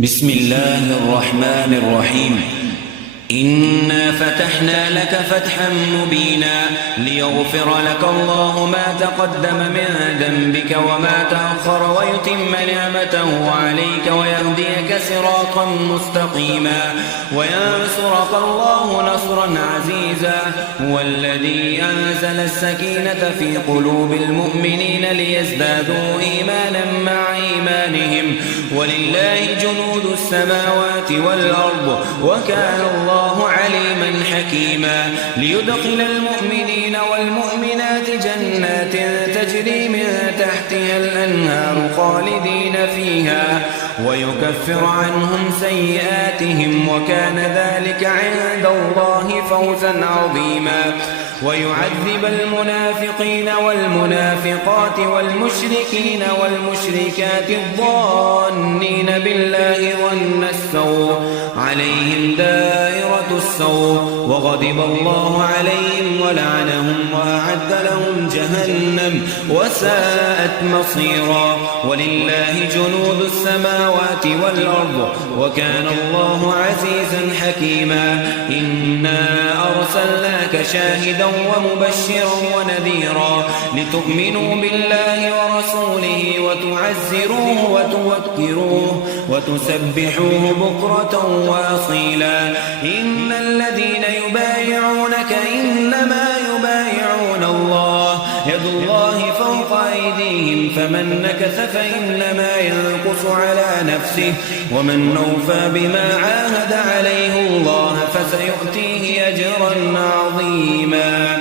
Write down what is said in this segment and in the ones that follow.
بسم الله الرحمن الرحيم. إنا فتحنا لك فتحا مبينا ليغفر لك الله ما تقدم من ذنبك وما تأخر ويتم نعمته عليك ويهديك صراطا مستقيما وينصرك الله نصرا عزيزا. هو الذي أنزل السكينة في قلوب المؤمنين ليزدادوا إيمانا مع إيمانهم ولله جنود السماوات والأرض وكان الله عليما حكيما. ليدخل المؤمنين والمؤمنات جنات تجري من تحتها الأنهار خالدين فيها ويكفر عنهم سيئاتهم وكان ذلك عند الله فوزا عظيما. ويعذب المنافقين والمنافقات والمشركين والمشركات الظانين بالله ظن السوء عليهم دائرة السوء وغضب الله عليهم ولعنهم وأعد لهم جهنم وساءت مصيرا. ولله جنود السماوات والأرض وكان الله عزيزا حكيما. إنا أرسلناك شاهدا ومبشرا ونذيرا لتؤمنوا بالله ورسوله وتعزروه وتوكروه وتسبحوه بكرة وأصيلا. إن الذين يبايعونك إنما يبايعون الله يد الله فوق أيديهم فمن نكث فإنما ينكث على نفسه ومن أوفى بما عاهد عليه الله فسيؤتيه أجرا عظيما.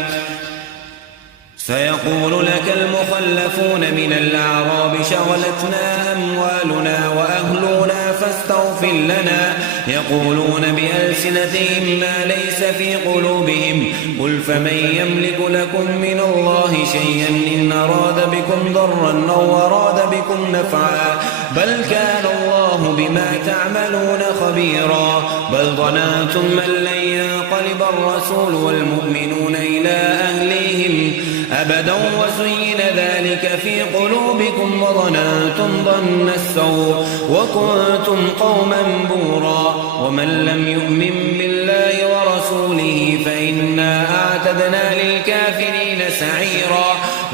سيقول لك المخلفون من الأعراب شغلتنا أموالنا وأهلنا فاستغفر لنا يقولون بألسنتهم ما ليس في قلوبهم قل فمن يملك لكم من الله شيئا إن أراد بكم ضرا أو أراد بكم نفعا بل كان الله بما تعملون خبيرا. بل ظننتم من لن ينقلب الرسول والمؤمنون إلى أهليهم أبدا وزين ذلك في قلوبكم وظننتم ظن السوء وكنتم قوما بورا. ومن لم يؤمن بالله ورسوله فإنا أعتدنا للكافرين سعيرا.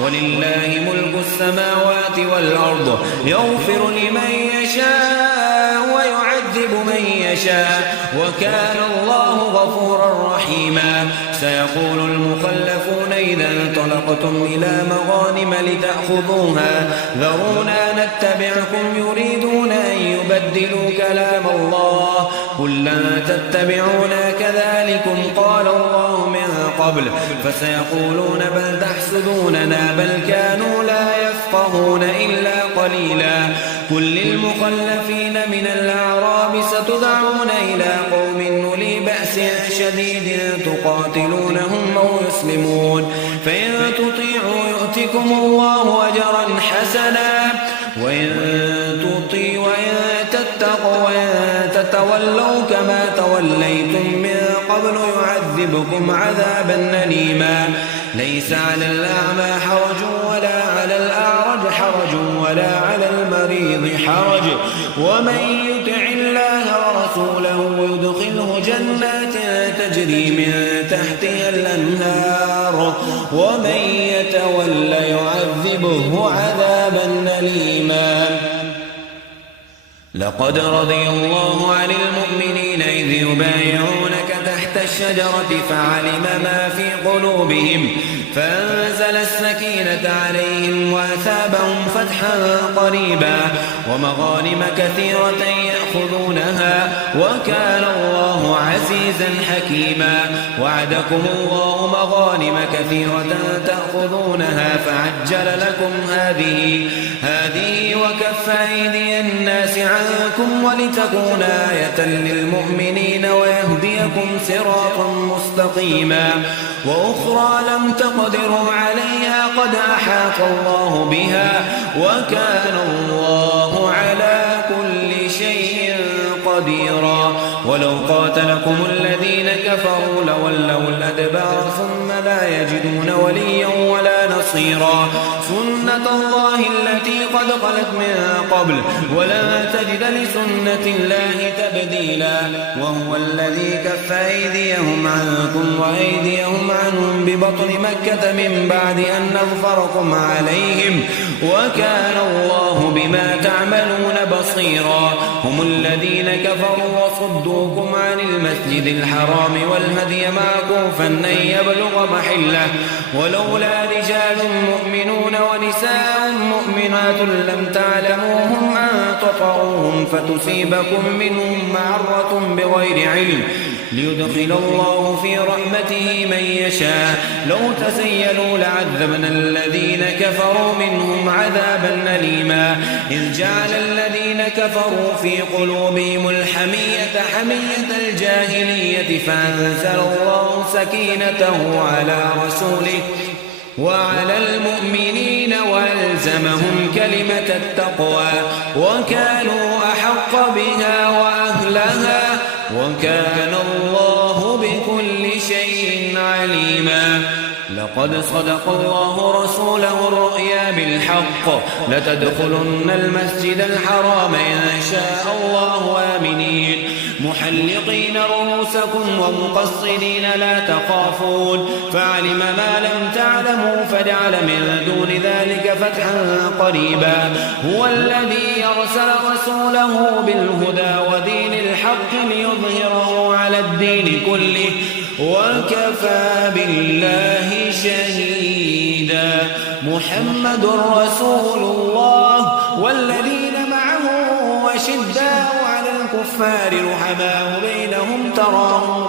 ولله ملك السماوات والأرض يغفر لمن يشاء ويعذب من يشاء وكان الله غفورا رحيما. سيقول المخلفون إذا انطلقتم إلى مغانم لتأخذوها ذرونا نتبعكم يريدون أن يبدلوا كلام الله قل لن تتبعونا كذلكم قال الله من قبل فسيقولون بل تحسدوننا بل كانوا لا يفقهون إلا قليلا. قل للمخلفين من الأعراب ستدعون إلى قوم أولي بأس شديد تقاتلونهم أو يسلمون فإن تطيعوا يؤتكم الله أجرا حسنا وإن تطيعوا وإن تتقوا وإن تتولوا كما توليتم من قبل يعذبكم عذابا أليما. ليس على الأعمى حرج ولا على الأعرج حرج ولا على المريض حرج ومن يطع الله ورسوله يدخله جنات تجري من تحتها الأنهار ومن يتول يعذبه عذابا أليما. لقد رضي الله عن المؤمنين إذ يبايعونك تحت الشجرة فعلم ما في قلوبهم فأنزل السكينة عليهم وأثابهم فتحا قريبا ومغانم كثيرة يأخذونها وكان الله عزيزا حكيما. وعدكم الله مغانم كثيرة تأخذونها فعجل لكم هذه وكف أيدي الناس عنكم ولتكون آية للمؤمنين ويهديكم صراطا مستقيما. وأخرى لم تقدروا عليها قد أحاط الله بها وكان الله على كل شيء قديرا ولو قاتلكم الذين كفروا لولوا الأدبار ثم لا يجدون وليا ولا نصيرا سنة الله التي قد خلت من قبل ولا تجد لسنة الله تبديلا وهو الذي كف أيديهم عنكم وأيديهم عنهم ببطن مكة من بعد أن أظفركم عليهم وكان الله بما تعملون بصيرا هم الذين كفروا وصدوكم عن المسجد الحرام والهدي معكوفا أن يبلغ محله ولولا رجال مؤمنون ونساء مؤمنات لم تعلموهم أن تطعوهم فتصيبكم منهم معرة بغير علم ليدخل الله في رحمته من يشاء لو تسيلوا لعذبنا الذين كفروا منهم عذابا أليما إذ جعل الذين كفروا في قلوبهم الحمية حمية الجاهلية فأنزل الله سكينته على رسوله وعلى المؤمنين وألزمهم كلمة التقوى وكانوا أحق بها وأهلها وكان الله بكل شيء عليما لقد صدق الله رسوله الرؤيا بالحق لتدخلن المسجد الحرام إن شاء الله آمنين محلقين رؤوسكم ومقصرين لا تخافون فعلم ما لم تعلموا فجعل من دون ذلك فتحا قريبا هو الذي يرسل رسوله بالهدى ودين الحق ليظهره على الدين كله وكفى بالله شهيدا محمد رسول الله والذين معه وشداء على الكفار رحماء بينهم تراهم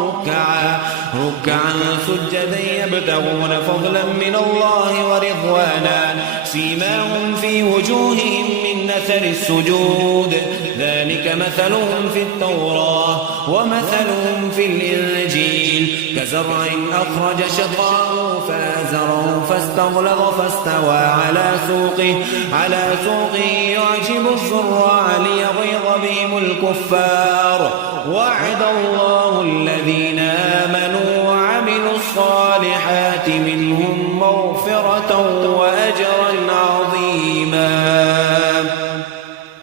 ركعا سجدا يبتغون فضلا من الله ورضوانا سيماهم في وجوههم من أثر السجود ذلك مثلهم في التوراة ومثلهم في الإنجيل كزرع أخرج شطأه فآزره فاستغلظ فاستوى على سوقه يعجب الزراع ليغيظ بهم الكفار وعد الله الذين آمنوا وعملوا الصالحات منهم مغفرة وأجرا